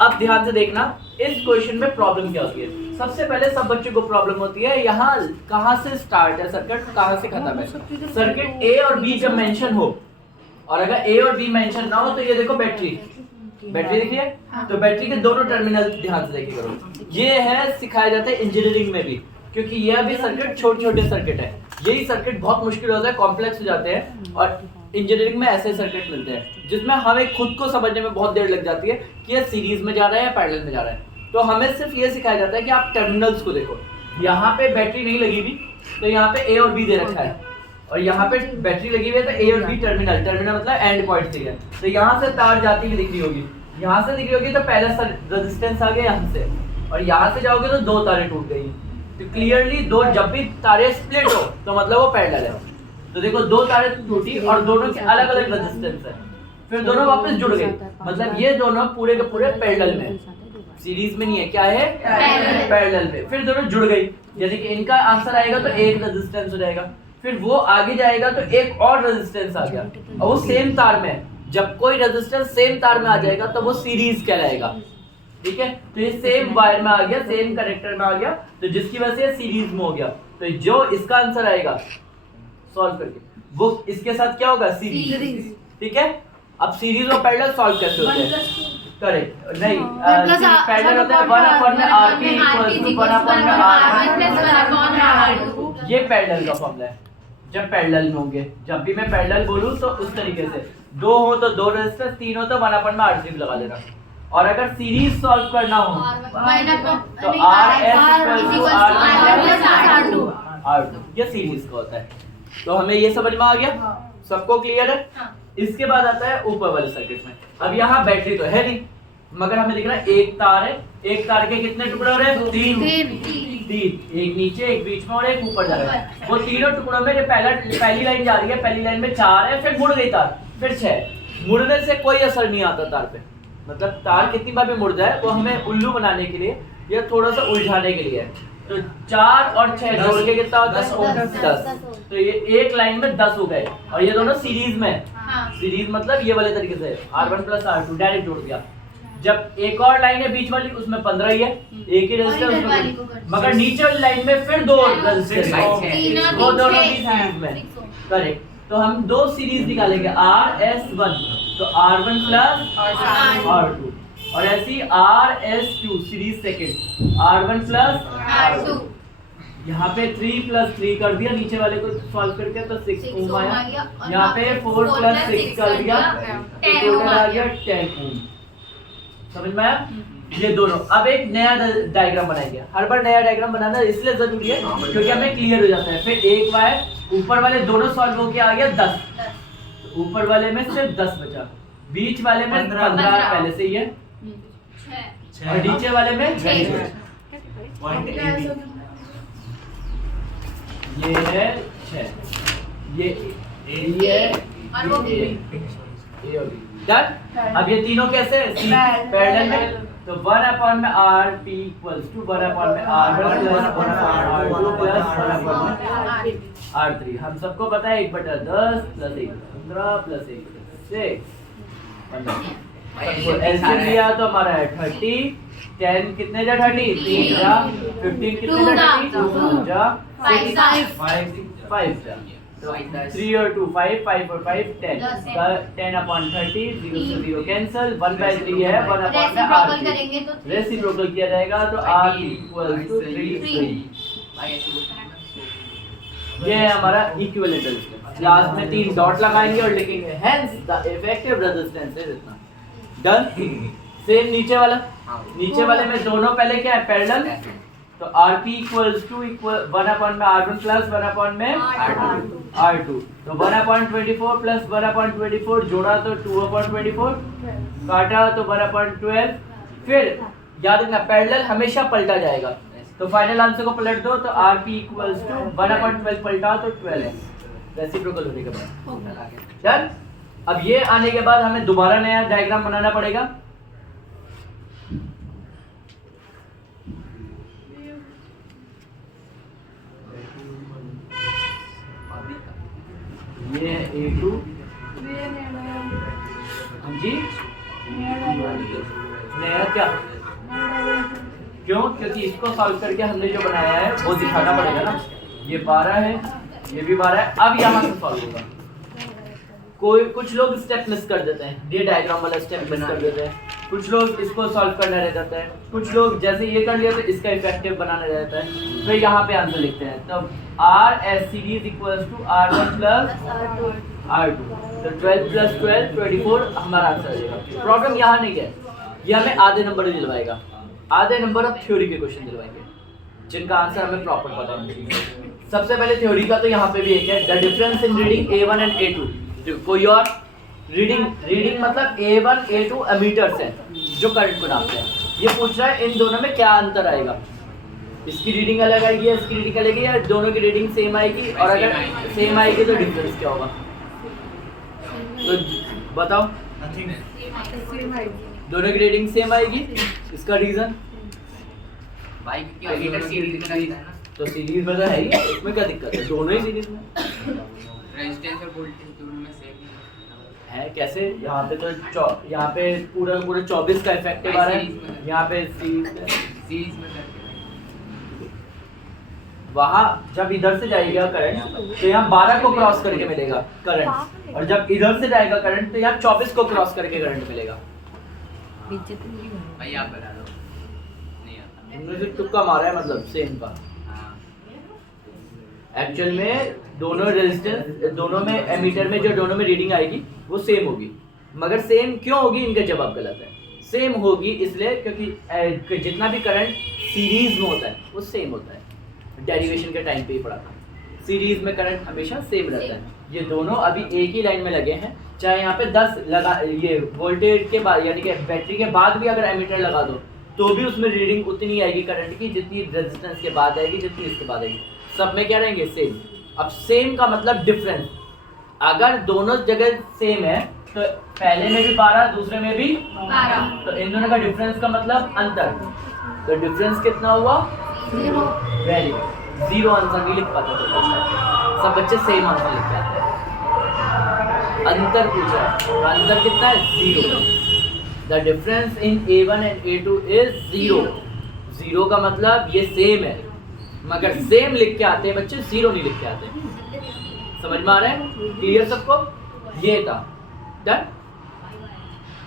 अब ध्यान से देखना इस क्वेश्चन में प्रॉब्लम क्या होती है। सबसे पहले सब बच्चों को प्रॉब्लम होती है यहाँ कहाँ से स्टार्ट है सर्किट, कहाँ से खत्म है। सर्किट ए और बी जब मेंशन हो, और अगर ए और बी मेंशन ना हो तो ये देखो बैटरी देखिए, तो बैटरी के दोनों टर्मिनल ध्यान से देखिए करो। ये है सिखाया जाता है इंजीनियरिंग में भी, क्योंकि यह भी सर्किट छोटे सर्किट है। यही सर्किट बहुत मुश्किल होता है, कॉम्प्लेक्स हो जाते हैं, और इंजीनियरिंग में ऐसे सर्किट मिलते हैं जिसमें हमें खुद को समझने में बहुत देर लग जाती है कि ये सीरीज में जा रहा है या पैरेलल में जा रहा है। तो हमें सिर्फ ये सिखाया जाता है कि आप टर्मिनल्स को देखो। यहाँ पे बैटरी नहीं लगी हुई, तो यहाँ पे ए और बी दे रखा है, और यहाँ पे बैटरी लगी हुई है, तो ए और बी टर्मिनल मतलब एंड पॉइंट से है। तो यहाँ से तार जाती हुई दिख रही होगी, यहाँ से दिख रही होगी तो पहला रेजिस्टेंस आ गया यहाँ से, और यहाँ से जाओगे तो दो तारें टूट गई। तो क्लियरली दो, जब भी तारें स्प्लिट हो तो मतलब वो पैरेलल है। तो देखो दो तारें टूटी और दोनों के अलग अलग रेजिस्टेंस है, फिर दोनों वापस जुड़ गए, मतलब ये दोनों पूरे के पूरे पैरेलल में, सीरीज में नहीं है, क्या है पैरेलल में। फिर दोनों जुड़ गई, जैसे कि इनका आंसर आएगा तो एक रेजिस्टेंस हो जाएगा, फिर वो आगे जाएगा तो एक और रेजिस्टेंस आ गया, और वो सेम तार में। जब कोई रेजिस्टेंस सेम तार में आ जाएगा तो वो सीरीज कहलाएगा, ठीक है। तो ये सेम वायर में आ गया, सेम कनेक्टर में आ गया, तो जिसकी वजह से सीरीज में हो गया। तो जो इसका आंसर आएगा सॉल्व करके, वो इसके साथ क्या होगा, सीरीज, ठीक है। अब सीरीज और पैरेलल सॉल्व कैसे होते हैं, करेक्ट नहीं, पैरेलल होता है 1/Rp = 1/R। ये पैरेलल का फॉर्मूला है, जब पैरेलल में होंगे। जब भी मैं पैरेलल बोलूं तो उस तरीके से, दो हो तो दो रेजिस्टेंस, तीन हो तो 1/R3 लगा लेना। और अगर सीरीज सॉल्व करना हो तो R ये सीरीज का होता है। तो हमें ये समझ में आ गया, सबको क्लियर है। इसके बाद आता है ऊपर वाले सर्किट में। अब यहाँ बैटरी तो है नहीं, मगर हमें दिख रहा है एक तार है, एक तार के कितने टुकड़े हो रहे हैं, तीन, एक नीचे एक बीच में और एक ऊपर जा रहा है। वो तीनों टुकड़ों में जो पहली लाइन जा रही है, पहली लाइन में 4 है, फिर मुड़ गई तार, फिर 6। मुड़ने से कोई असर नहीं आता तार पे, मतलब तार कितनी बार भी मुड़ जाए वो हमें उल्लू बनाने के लिए या थोड़ा सा उलझाने के लिए है। तो 4 और 6 जोड़ के कितना होता है, 10। तो ये एक लाइन में 10 हो गए, और ये दोनों सीरीज में, सीरीज मतलब ये वाले तरीके से R1 + R2 डायरेक्ट जोड़ दिया। जब एक और लाइन है बीच वाली, उसमें 15 ही है, एक ही रेजिस्टेंस, मगर नीचे वाली लाइन में फिर दो रेजिस्टेंस, वो दोनों भी सीरीज में, करेक्ट। तो हम दो सीरीज निकालेंगे, RS1 तो R1 + R2, और ऐसी RS2 series second, R1 + R2। यहाँ पे 3 + 3 कर दिया, नीचे वाले को सॉल्व करके तो 6 ओम आया। यहाँ पे 4 + 6 कर दिया तो टोटल आ गया 10 ओम। समझ में आया? ये दोनों। अब एक नया डायग्राम बनाएंगे। हर बार नया डायग्राम बनाना इसलिए जरूरी है क्योंकि हमें क्लियर हो जाता है। फिर एक वायर ऊपर वाले दोनों सॉल्व होके आ गया 10, तो ऊपर वाले में सिर्फ 10 बचा, बीच वाले में 15 पहले से ही है, और नीचे वाले में 6। ये है 6, ये और वो ए और बी। डन। अब ये तीनों कैसे पैरेलल में, तो 1/Rp = 1/R1 + 1/R2 + 1/R3। हम सबको पता है 1/10 + 1 15 + 1 6 15। एलसीएम लिया तो हमारा है 30, 10 कितने जा 30, 3 जा 15 कितने जा 30, 2 जा 5 जा, तो 3 और 2 5, 5 और 5 10, 10/30, 0 से 0 कैंसिल, 1/3 है, 1/R3 रेसिप्रोकल किया जाएगा तो R = 3। ये है हमारा इक्विवेलेंट रेजिस्टेंस। लास्ट में 3 डॉट लगाएंगे और लिखेंगे हेंस द इफेक्टिव रेजिस्टेंस है इतना। डन। सेम नीचे वाला, नीचे वाले में दोनों पहले क्या है पैरेलल, तो Rp = 1/R1 + 1/R2, तो 1/24 + 1/24 जोड़ा तो 2/24, काटा तो 1/12। फिर याद रखना पैरेलल हमेशा पलटा जाएगा, तो फाइनल आंसर को पलट दो तो Rp = 1/12 पलटा तो 12 रेसिप्रोकल होने के बाद। डन। अब ये आने के बाद हमें दोबारा नया डायग्राम बनाना पड़ेगा। ये A2 जी नया क्या? क्यों? क्योंकि इसको सॉल्व करके हमने जो बनाया है वो दिखाना पड़ेगा ना। ये 12 है, ये भी 12 है। अब यहाँ से सॉल्व होगा। कुछ लोग स्टेप मिस कर देते हैं, ये डायग्राम वाला स्टेप मिस कर देते हैं। कुछ लोग इसको सॉल्व करना रह जाता है। कुछ लोग जैसे ये कर लिया तो इसका इफेक्टिव बनाना रहता है। तो यहाँ पे आंसर लिखते हैं, तब R S series equals to R1 plus R2। तो 12 plus 12 24 हमारा आंसर आ जाएगा। प्रॉब्लम यहाँ नहीं है, ये हमें आधे नंबर दिलवाएगा, आधे नंबर ऑफ थ्योरी के क्वेश्चन दिलवाएंगे जिनका आंसर हमें प्रॉपर पता है। सबसे पहले थ्योरी का तो यहाँ पे भी एक है, the difference in reading A1 and A2 for your reading मतलब A1 A2 एमीटर्स है जो करंट को नापते हैं। ये पूछ रहा है इन दोनों में क्या अंतर आएगा, इसकी रीडिंग अलग आएगी या इसकी रीडिंग अलग है, या दोनों की रीडिंग सेम आएगी, और अगर सेम आएगी तो डिफरेंस क्या होगा? तो बताओ। दोनों की रीडिंग सेम आएगी, इसका रीजन तो सीरीज में तो है ही, इसमें क्या दिक्कत है? दोनों ही सीरीज में रेजिस्टेंस और वोल्टेज दोनों में सेम है। कैसे? यहाँ पे तो यहाँ पे पूरा 24 का इफेक्टिव आ रहा है, यहाँ पे सीरीज में वहाँ जब इधर से जाएगा करंट तो यहाँ 12 को क्रॉस करके मिलेगा करंट, और जब इधर से जाएगा करंट तो यहाँ 24 को क्रॉस करके करंट मिलेगा। भाई आप बता दो, नहीं आता। इनमें से तुक्का मारा है, मतलब सेम का। एक्चुअल में दोनों रेजिस्टेंस, दोनों में एमीटर में जो दोनों में रीडिंग आएगी वो सेम होगी, मगर सेम क्यों होगी? इनका जवाब गलत है। सेम होगी इसलिए क्योंकि जितना भी करंट सीरीज में होता है वो सेम होता है। डेरिवेशन के टाइम पे ही पढ़ा था, सीरीज में करंट हमेशा सेम रहता है। ये दोनों अभी एक ही लाइन में लगे हैं, चाहे यहाँ पे 10 लगा, ये वोल्टेज के बाद यानी कि बैटरी के बाद भी अगर एमीटर लगा दो तो भी उसमें रीडिंग उतनी आएगी करंट की जितनी रेजिस्टेंस के बाद आएगी, जितनी इसके बाद आएगी। सब में क्या रहेंगे? सेम। अब सेम का मतलब डिफरेंस, अगर दोनों जगह सेम है तो पहले में भी 12 दूसरे में भी 12, तो इन दोनों का डिफरेंस का मतलब अंतर। तो डिफरेंस कितना हुआ? Very good. 0 आंसर नहीं लिख पाते तो सब बच्चे सेम आंसर लिख पाते हैं। अंतर पूछा है तो अंतर कितना है? 0। The difference in A1 and A2 is 0। 0 का मतलब ये सेम है, मगर सेम लिख के आते हैं बच्चे, 0 नहीं लिख के आते। समझ में आ रहा है? क्लियर सबको? ये था डन।